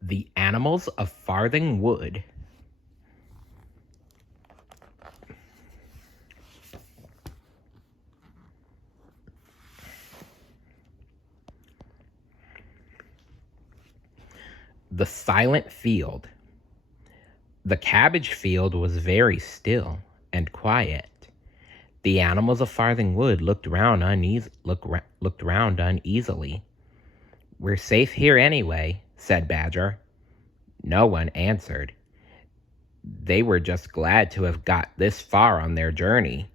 The Animals of Farthing Wood. The Silent Field. The cabbage field was very still and quiet. The animals of Farthing Wood looked round uneasily. "We're safe here anyway," said Badger. No one answered. They were just glad to have got this far on their journey.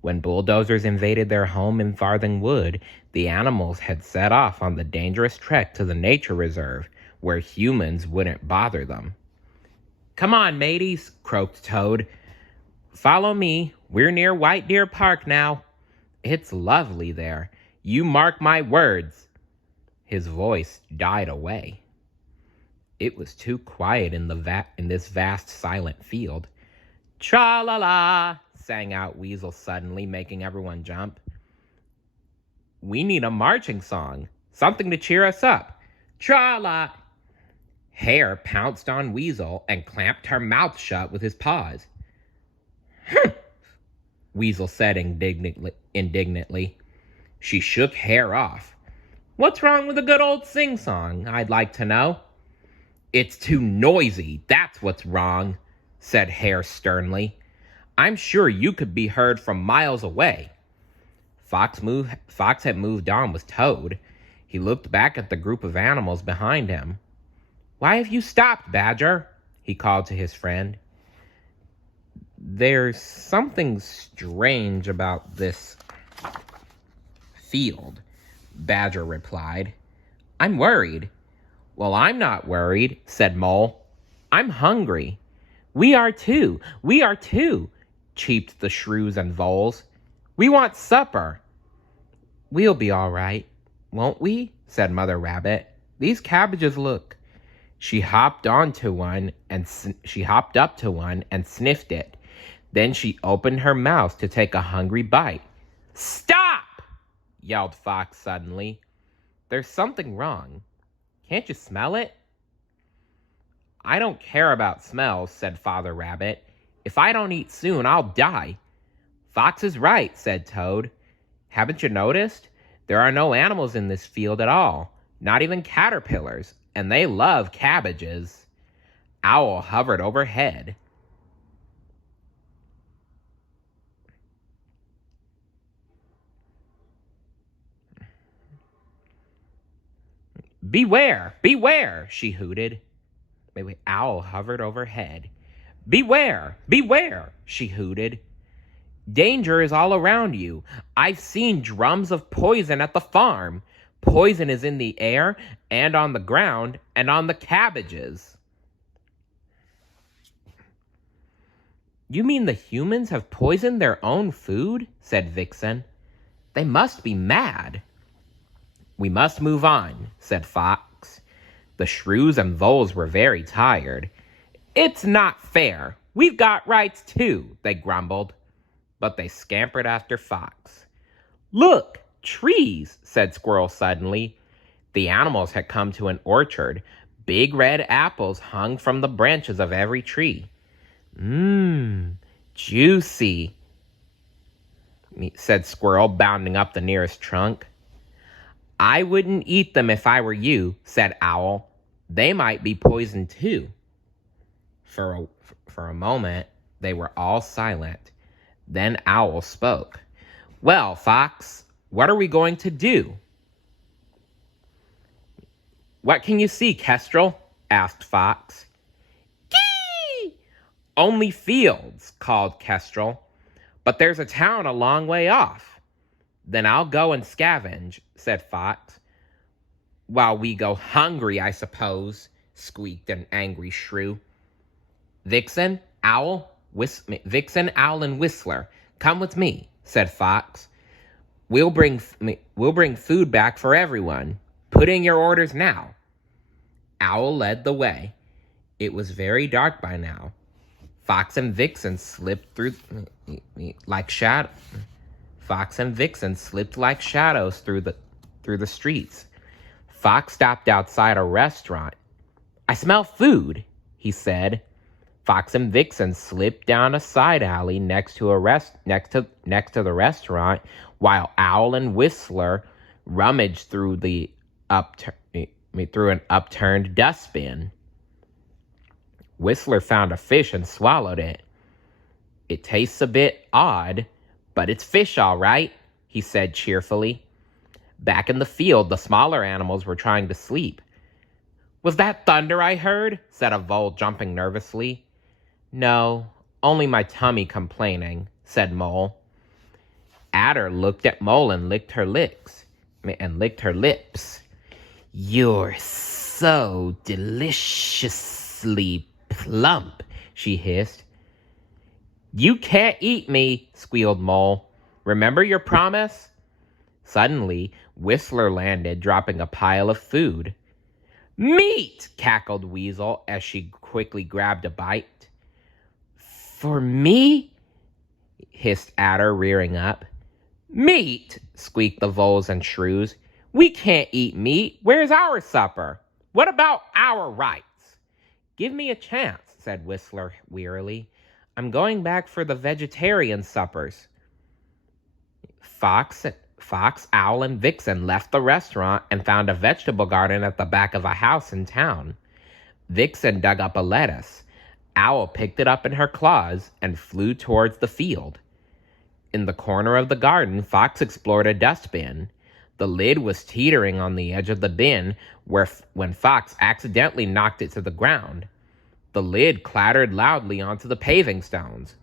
When bulldozers invaded their home in Farthing Wood, the animals had set off on the dangerous trek to the nature reserve, where humans wouldn't bother them. "Come on, mateys," croaked Toad. "Follow me. We're near White Deer Park now. It's lovely there. You mark my words." His voice died away. It was too quiet in this vast silent field. "Tra-la-la," sang out Weasel suddenly, making everyone jump. "We need a marching song, something to cheer us up. Tra-la." Hare pounced on Weasel and clamped her mouth shut with his paws. "Humph," Weasel said indignantly. She shook Hare off. "What's wrong with a good old sing-song, I'd like to know?" "It's too noisy, that's what's wrong," said Hare sternly. "I'm sure you could be heard from miles away." Fox had moved on with Toad. He looked back at the group of animals behind him. "Why have you stopped, Badger?" he called to his friend. "There's something strange about this field," Badger replied. "I'm worried." "Well, I'm not worried," said Mole. "I'm hungry." We are too," cheeped the shrews and voles. "We want supper." "We'll be all right, won't we?" said Mother Rabbit. "These cabbages look—" She hopped up to one and sniffed it. Then she opened her mouth to take a hungry bite. "Stop!" yelled Fox suddenly. "There's something wrong. Can't you smell it?" "I don't care about smells," said Father Rabbit. "If I don't eat soon, I'll die." "Fox is right," said Toad. "Haven't you noticed? There are no animals in this field at all, not even caterpillars, and they love cabbages." Owl hovered overhead. "Beware! Beware!" she hooted. Wait, Owl hovered overhead. "Beware! Beware!" she hooted. "Danger is all around you. I've seen drums of poison at the farm. Poison is in the air and on the ground and on the cabbages." "You mean the humans have poisoned their own food?" said Vixen. "They must be mad." "We must move on," said Fox. The shrews and voles were very tired. "It's not fair. We've got rights too," they grumbled. But they scampered after Fox. "Look, trees," said Squirrel suddenly. The animals had come to an orchard. Big red apples hung from the branches of every tree. Juicy," said Squirrel, bounding up the nearest trunk. "I wouldn't eat them if I were you," said Owl. "They might be poisoned too." For a moment, they were all silent. Then Owl spoke. "Well, Fox, what are we going to do?" "What can you see, Kestrel?" asked Fox. "Gee!" "Only fields," called Kestrel. "But there's a town a long way off." "Then I'll go and scavenge," said Fox. "While we go hungry, I suppose," squeaked an angry shrew. Vixen, Owl, and Whistler, come with me," said Fox. We'll bring food back for everyone. Put in your orders now." Owl led the way. It was very dark by now. Fox and Vixen slipped like shadows through the streets. Fox stopped outside a restaurant. I smell food, he said. Fox and Vixen slipped down a side alley next to the restaurant, while Owl and Whistler rummaged through an upturned dustbin. Whistler found a fish and swallowed it. It tastes a bit odd, but it's fish all right, he said cheerfully. Back in the field, the smaller animals were trying to sleep. Was that thunder I heard? Said a vole, jumping nervously. No, only my tummy complaining, said Mole. Adder looked at Mole and licked her lips. You're so deliciously plump, she hissed. You can't eat me, squealed Mole. Remember your promise? Suddenly, Whistler landed, dropping a pile of food. Meat, cackled Weasel as she quickly grabbed a bite. For me? Hissed Adder, rearing up. Meat, squeaked the voles and shrews. We can't eat meat. Where's our supper? What about our rights? Give me a chance, said Whistler wearily. I'm going back for the vegetarian suppers. Fox, Owl, and Vixen left the restaurant and found a vegetable garden at the back of a house in town. Vixen dug up a lettuce. Owl picked it up in her claws and flew towards the field. In the corner of the garden, Fox explored a dustbin. The lid was teetering on the edge of the bin when Fox accidentally knocked it to the ground. The lid clattered loudly onto the paving stones.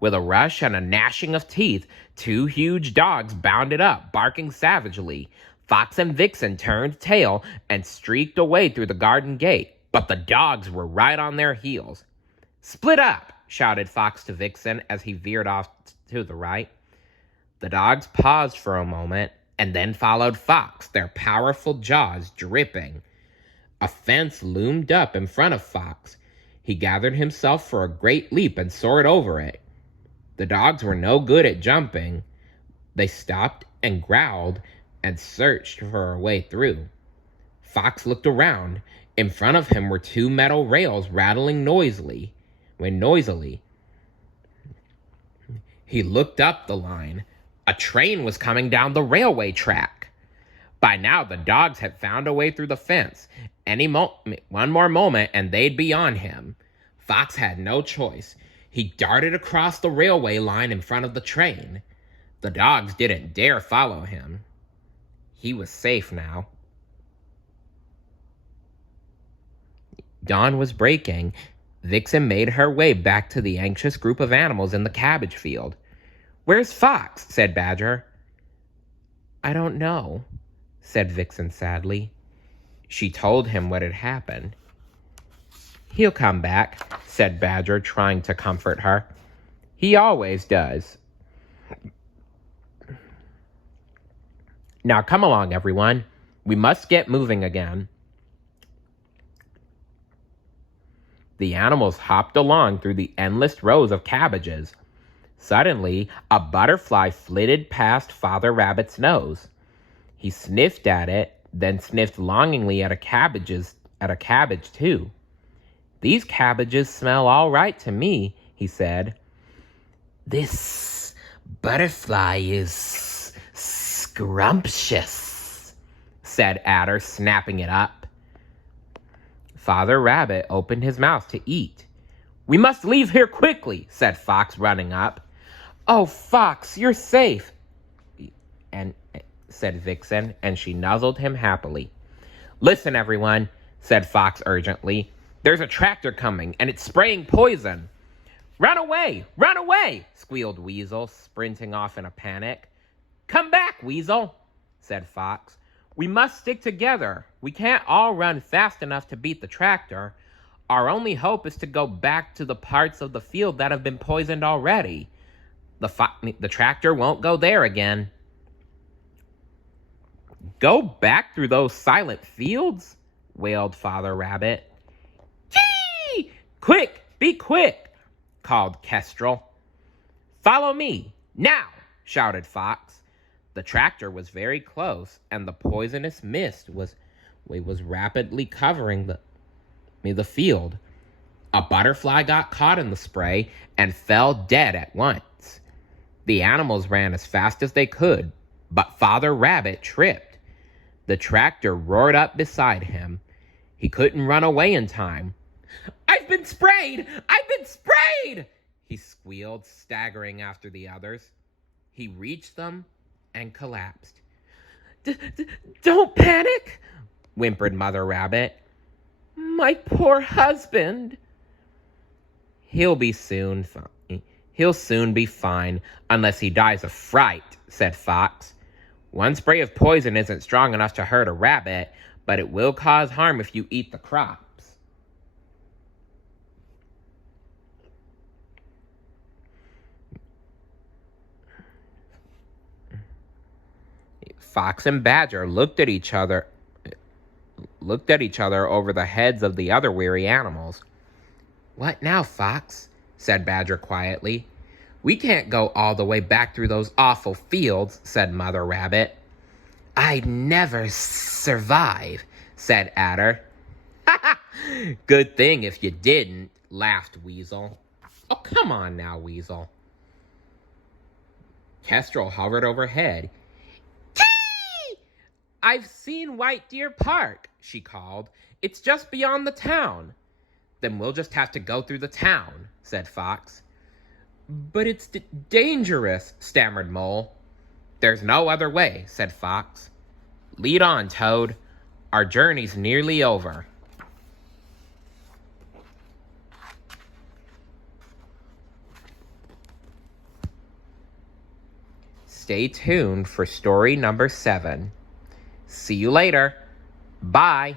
With a rush and a gnashing of teeth, two huge dogs bounded up, barking savagely. Fox and Vixen turned tail and streaked away through the garden gate, but the dogs were right on their heels. Split up, shouted Fox to Vixen as he veered off to the right. The dogs paused for a moment and then followed Fox, their powerful jaws dripping. A fence loomed up in front of Fox. He gathered himself for a great leap and soared over it. The dogs were no good at jumping. They stopped and growled and searched for a way through. Fox looked around. In front of him were two metal rails rattling noisily. He looked up the line. A train was coming down the railway track. By now, the dogs had found a way through the fence. One more moment and they'd be on him. Fox had no choice. He darted across the railway line in front of the train. The dogs didn't dare follow him. He was safe now. Dawn was breaking. Vixen made her way back to the anxious group of animals in the cabbage field. Where's Fox? Said Badger. I don't know, said Vixen sadly. She told him what had happened. He'll come back, said Badger, trying to comfort her. He always does. Now come along, everyone. We must get moving again. The animals hopped along through the endless rows of cabbages. Suddenly, a butterfly flitted past Father Rabbit's nose. He sniffed at it, then sniffed longingly at a cabbage too. These cabbages smell all right to me, he said. This butterfly is scrumptious, said Adder, snapping it up. Father Rabbit opened his mouth to eat. We must leave here quickly, said Fox, running up. Oh, Fox, you're safe, said Vixen, and she nuzzled him happily. Listen, everyone, said Fox urgently. There's a tractor coming, and it's spraying poison. Run away, squealed Weasel, sprinting off in a panic. Come back, Weasel, said Fox. We must stick together. We can't all run fast enough to beat the tractor. Our only hope is to go back to the parts of the field that have been poisoned already. The tractor won't go there again. Go back through those silent fields? Wailed Father Rabbit. Gee! Quick, be quick, called Kestrel. Follow me, now, shouted Fox. The tractor was very close, and the poisonous mist was rapidly covering me the field. A butterfly got caught in the spray and fell dead at once. The animals ran as fast as they could, but Father Rabbit tripped. The tractor roared up beside him. He couldn't run away in time. "I've been sprayed! I've been sprayed!" he squealed, staggering after the others. He reached them and collapsed. "Don't panic," whimpered Mother Rabbit. "My poor husband." He'll soon be fine, unless he dies of fright," said Fox. "One spray of poison isn't strong enough to hurt a rabbit, but it will cause harm if you eat the crops." Fox and Badger looked at each other over the heads of the other weary animals. "What now, Fox?" said Badger quietly. "We can't go all the way back through those awful fields," said Mother Rabbit. "I'd never survive," said Adder. "Good thing if you didn't," laughed Weasel. "Oh, come on now, Weasel." Kestrel hovered overhead. "Kee! I've seen White Deer Park," she called. "It's just beyond the town." "Then we'll just have to go through the town," said Fox. "But it's dangerous," stammered Mole. "There's no other way," said Fox. "Lead on, Toad. Our journey's nearly over." Stay tuned for story number 7. See you later. Bye.